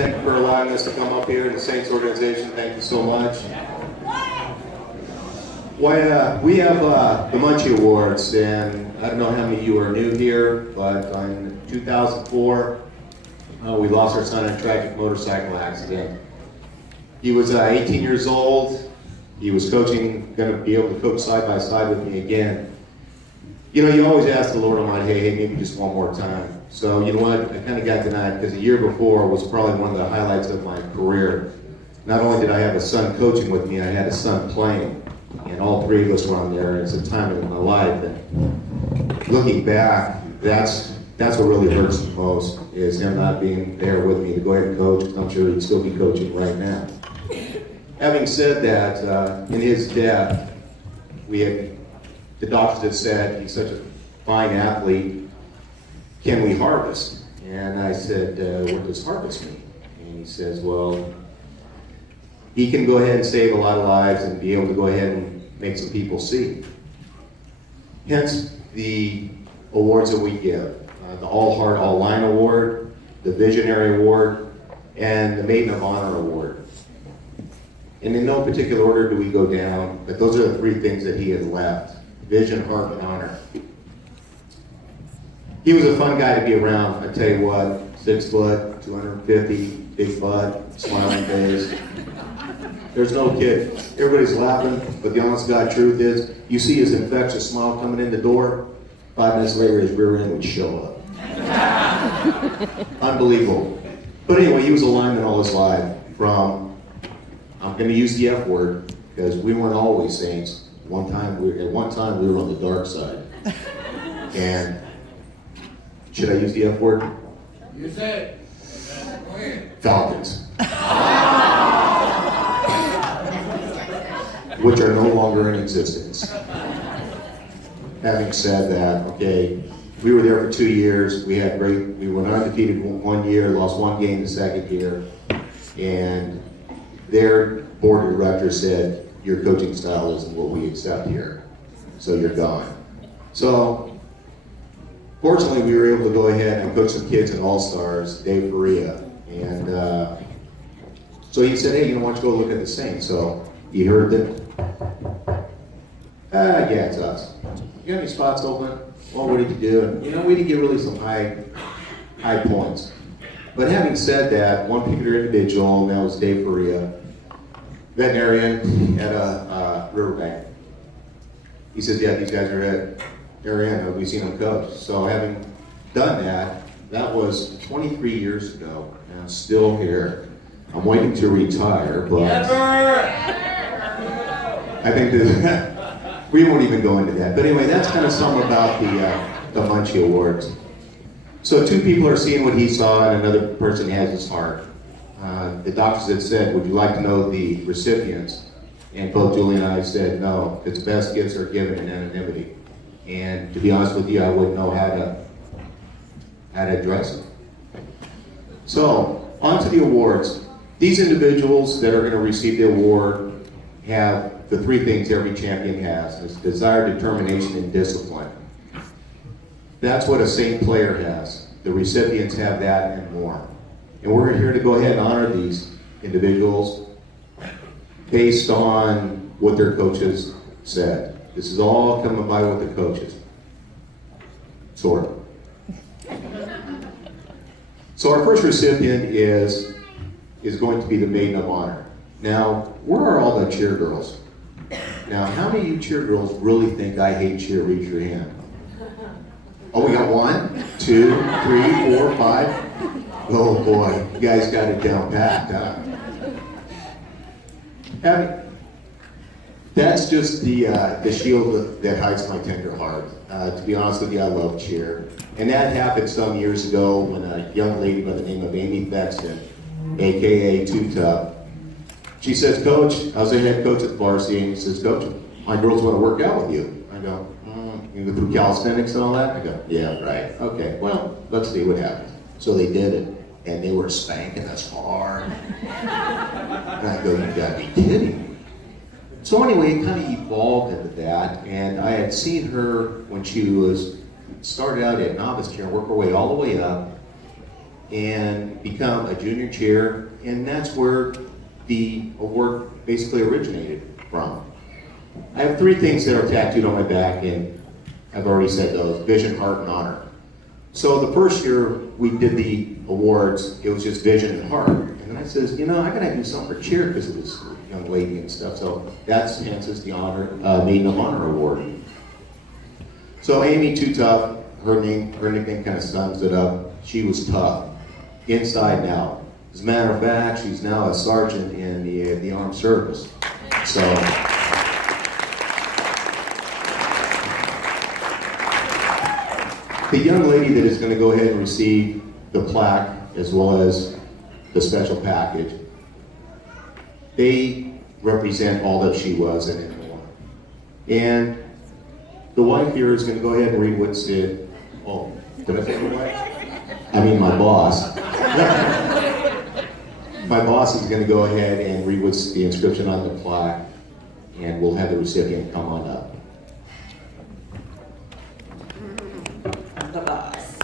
thank you for allowing us to come up here. The Saints organization, thank you so much. Well, we have the Munchie Awards, and I don't know how many of you are new here, but in 2004, we lost our son in a tragic motorcycle accident. He was 18 years old. He was going to be able to coach side by side with me again. You know, you always ask the Lord Almighty, hey, maybe just one more time. So, you know what, I kind of got denied because the year before was probably one of the highlights of my career. Not only did I have a son coaching with me, I had a son playing. And all three of us were on there. It's a time in my life. And looking back, that's what really hurts the most, is him not being there with me to go ahead and coach, because I'm sure he'd still be coaching right now. Having said that, in his death, the doctors had said, he's such a fine athlete, can we harvest? And I said, what does harvest mean? And he says, well, he can go ahead and save a lot of lives and be able to go ahead and make some people see. Hence the awards that we give. The All Heart, All Line Award, the Visionary Award, and the Maiden of Honor Award. And in no particular order do we go down, but those are the three things that he has left. Vision, heart, and honor. He was a fun guy to be around, I tell you what. 6 foot, 250, big butt, smiling face. There's no kid. Everybody's laughing, but the honest God truth is, you see his infectious smile coming in the door, 5 minutes later his rear end would show up. Unbelievable. But anyway, he was a lineman all his life. From, I'm going to use the F word, because we weren't always saints. At one time we were on the dark side. And should I use the F word? Use it. Falcons. Which are no longer in existence. Having said that, okay, we were there for 2 years. We were undefeated 1 year, lost 1 game the second year. And their board of directors said, your coaching style isn't what we accept here, so you're gone. So, fortunately, we were able to go ahead and coach some kids in All-Stars, Dave Faria. And so he said, hey, you know, why don't you go look at the Saints? So he heard that, yeah, it's us. You got any spots open? Well, what did you do? And, you know, we didn't get really some high points. But having said that, one particular individual, and that was Dave Faria, veterinarian at a riverbank. He says, yeah, these guys are at area, we've seen them coach. So having done that, that was 23 years ago, and I'm still here. I'm waiting to retire, but I think that we won't even go into that. But anyway, that's kind of something about the Munchie Awards. So 2 people are seeing what he saw, and another person has his heart. The doctors had said, would you like to know the recipients? And both Julie and I said, no, because the best gifts are given in anonymity. And to be honest with you, I wouldn't know how to address them. So, on to the awards. These individuals that are going to receive the award have the 3 things every champion has. It's desire, determination, and discipline. That's what a Saint player has. The recipients have that and more. And we're here to go ahead and honor these individuals based on what their coaches said. This is all coming by with the coaches. Sort of. So our first recipient is going to be the Maiden of Honor. Now, where are all the cheer girls? Now, how many of you cheer girls really think I hate cheer? Raise your hand. Oh, we got 1, 2, 3, 4, 5. Oh boy, you guys got it down pat, huh? That's just the shield that hides my tender heart. To be honest with you, I love cheer. And that happened some years ago when a young lady by the name of Amy Bexton, AKA Too Tough, she says, Coach, I was the head coach at the varsity, and he says, Coach, my girls want to work out with you. I go, you go through calisthenics and all that? I go, yeah, right. Okay, well, let's see what happens. So they did it, and they were spanking us hard. And I go, you gotta be kidding me. So anyway, it kind of evolved into that, and I had seen her when she started out at novice chair, work her way all the way up, and become a junior chair, and that's where the award basically originated from. I have 3 things that are tattooed on my back, and I've already said those: vision, heart, and honor. So the first year we did the awards, it was just vision and heart. And then I says, you know, I gotta do something for cheer because it was a young lady and stuff. So that's hence the honor, Maiden of Honor Award. So Amy Too Tough, her nickname kind of sums it up. She was tough, inside and out. As a matter of fact, she's now a sergeant in the armed service. So. The young lady that is going to go ahead and receive the plaque as well as the special package, they represent all that she was and more. And the wife here is going to go ahead and read what's it. Oh, did I say the wife? I mean my boss. My boss is going to go ahead and read what's the inscription on the plaque, and we'll have the recipient come on up. The boss.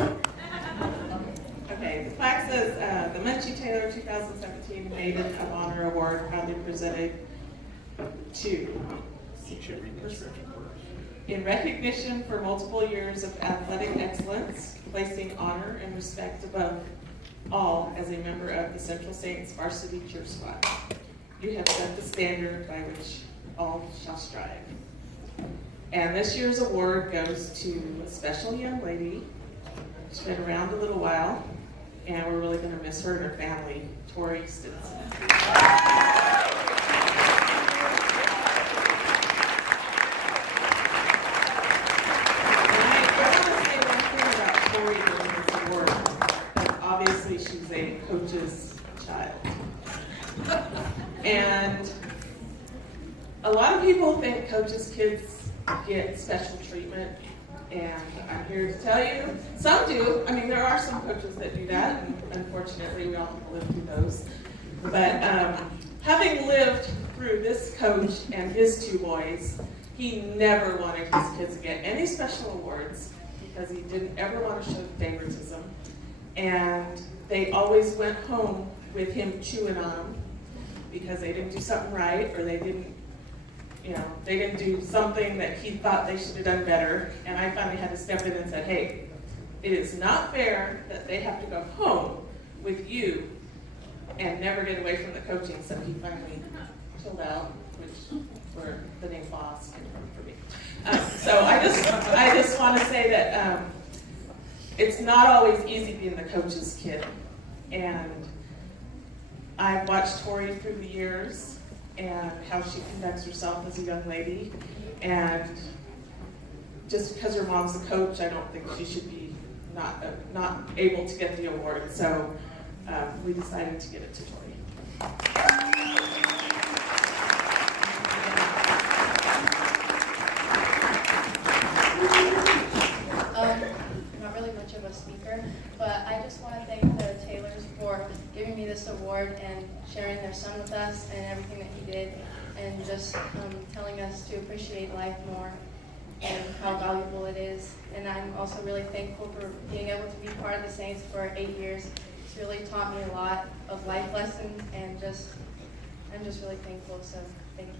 Okay, the plaque says, the Munchie Taylor 2017 Maiden of Honor Award proudly presented to, in recognition for multiple years of athletic excellence, placing honor and respect above all as a member of the Central Saints varsity cheer squad. You have set the standard by which all shall strive. And this year's award goes to a special young lady. She's been around a little while, and we're really going to miss her and her family, Tori Stinson. And I want to say one thing about Tori during this award. Obviously, she's a coach's child. And a lot of people think coaches' kids get special treatment, and I'm here to tell you, some do. I mean, there are some coaches that do that, and unfortunately we all have to live through those. But having lived through this coach and his 2 boys, he never wanted his kids to get any special awards because he didn't ever want to show favoritism. And they always went home with him chewing on them because they didn't do something right, or they didn't do something that he thought they should have done better. And I finally had to step in and said, hey, it is not fair that they have to go home with you and never get away from the coaching. So he finally chilled out, which where the name boss came from for me. So I just want to say that it's not always easy being the coach's kid. And I've watched Tori through the years and how she conducts herself as a young lady. And just because her mom's a coach, I don't think she should be not able to get the award. So we decided to give it to Tori. Not really much of a speaker, but I just want to thank the Taylors for giving me this award and sharing their son with us and everything that he did, and just telling us to appreciate life more and how valuable it is. And I'm also really thankful for being able to be part of the Saints for 8 years. It's really taught me a lot of life lessons, and I'm just really thankful, so thank you.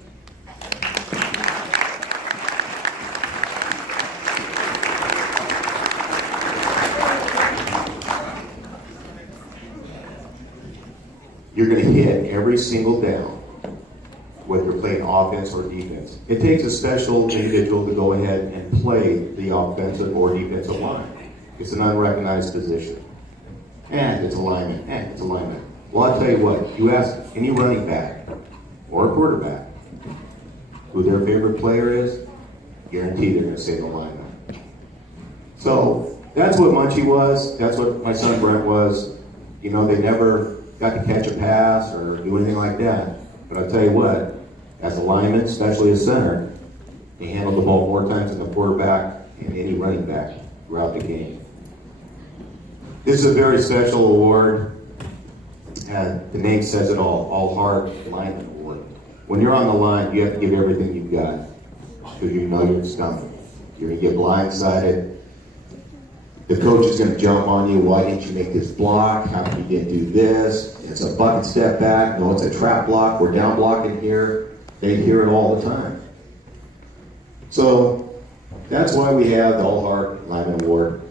You're going to hit every single down, whether you're playing offense or defense. It takes a special individual to go ahead and play the offensive or defensive line. It's an unrecognized position. And it's alignment, and it's alignment. Well, I'll tell you what, you ask any running back or a quarterback who their favorite player is, guarantee they're going to say the alignment. So that's what Munchie was. That's what my son Brent was. You know, they never got to catch a pass or do anything like that. But I'll tell you what, as a lineman, especially a center, they handled the ball more times than the quarterback and any running back throughout the game. This is a very special award. The name says it all heart lineman award. When you're on the line, you have to give everything you've got because you know you're stumped. You're going to get blindsided. The coach is going to jump on you. Why didn't you make this block? How come you didn't do this? It's a bucket step back. No, it's a trap block. We're down blocking here. They hear it all the time. So that's why we have the All-Heart Lineman Award.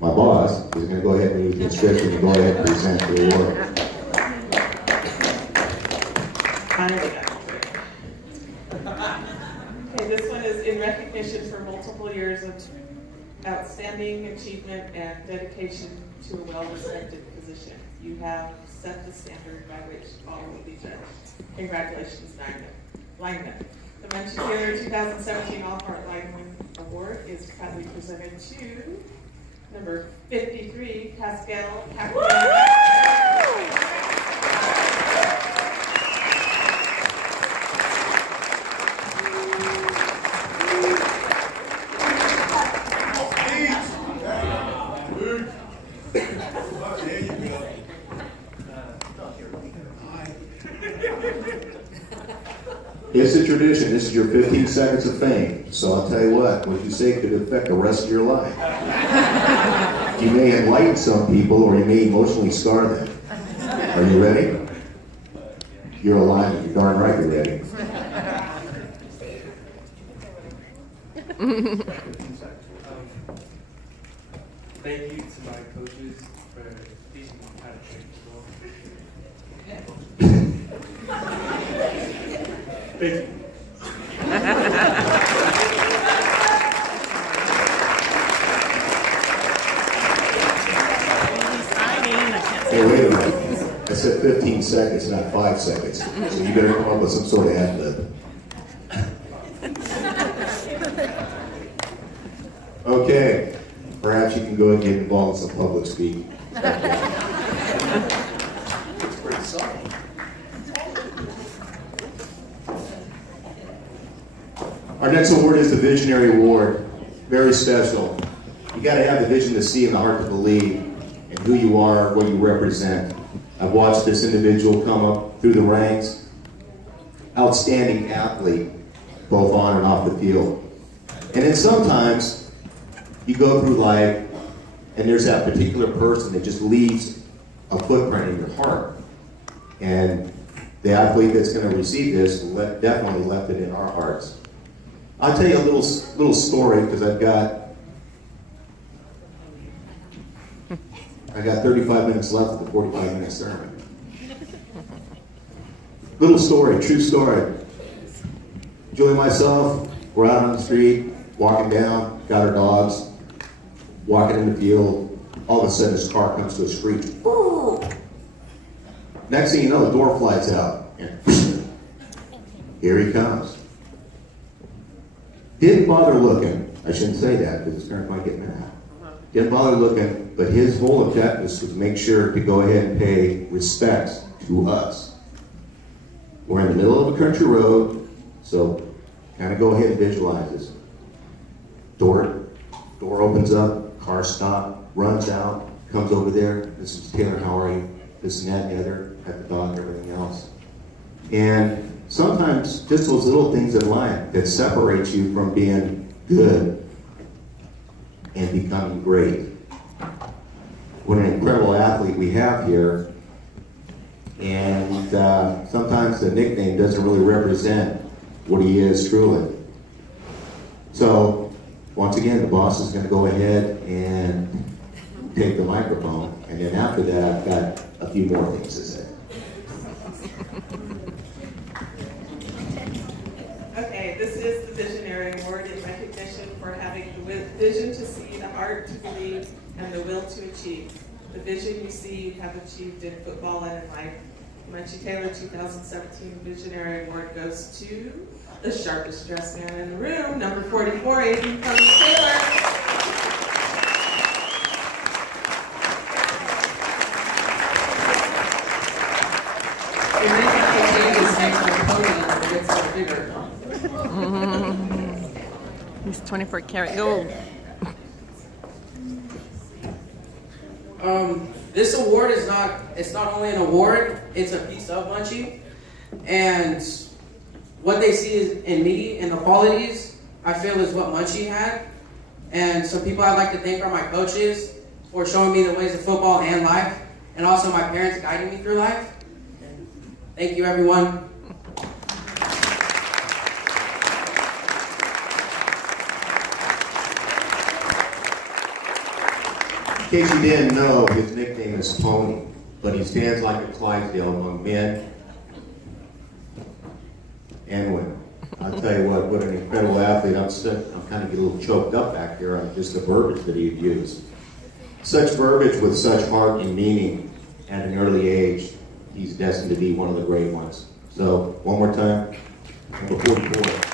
My boss is going to go ahead and read the description and go ahead and present the award. Okay, this one is in recognition for multiple years of outstanding achievement and dedication to a well-respected position. You have set the standard by which all will be judged. Congratulations, linemen. The Munchie Taylor 2017 All-Heart Lineman Award is proudly presented to number 53, Pascal It's a tradition. This is your 15 seconds of fame. So I'll tell you what you say could affect the rest of your life. You may enlighten some people or you may emotionally scar them. Are you ready? You're alive. You're darn right you're ready. Thank you to my coaches for teaching me how to play football. Thank you. Hey, wait a minute. I said 15 seconds, not 5 seconds. So you better come up with some sort of ad-lib. Okay. Perhaps you can go and get involved in some public speaking. Our next award is the Visionary Award. Very special. You got to have the vision to see and the heart to believe in who you are, what you represent. I've watched this individual come up through the ranks. Outstanding athlete, both on and off the field. And then sometimes you go through life and there's that particular person that just leaves a footprint in your heart. And the athlete that's going to receive this definitely left it in our hearts. I'll tell you a little story because I've got 35 minutes left of the 45-minute sermon. Little story, true story. Julie and myself, we're out on the street, walking down, got our dogs, walking in the field. All of a sudden, this car comes to a screech. Next thing you know, the door flies out. And here he comes. Didn't bother looking. I shouldn't say that because his parents might get mad. Didn't bother looking, but his whole objective was to make sure to go ahead and pay respects to us. We're in the middle of a country road, so kind of go ahead and visualize this. Door opens up, car stop, runs out, comes over there. This is Taylor, how are you? This and that and the other, at the dog and everything else. And sometimes just those little things in life that separate you from being good and becoming great. What an incredible athlete we have here. And sometimes the nickname doesn't really represent what he is truly. So, once again, the boss is going to go ahead and take the microphone. And then after that, I've got a few more things to say. Okay, this is the Visionary Award in recognition for having the vision to see, the heart to believe, and the will to achieve. The vision you see you have achieved in football and in life. Munchie Taylor 2017 Visionary Award goes to the sharpest dressed man in the room, number 44, Aiden Taylor. He's 24 karat gold. This award is it's not only an award, it's a piece of Munchie. And what they see is in me and the qualities I feel is what Munchie had. And some people I'd like to thank are my coaches for showing me the ways of football and life, and also my parents guiding me through life. Thank you, everyone. In case you didn't know, his nickname is Pony, but he stands like a Clydesdale among men and women. I'll tell you what an incredible athlete. I'm kind of getting a little choked up back here on just the verbiage that he'd used. Such verbiage with such heart and meaning at an early age, he's destined to be one of the great ones. So, one more time, number 44.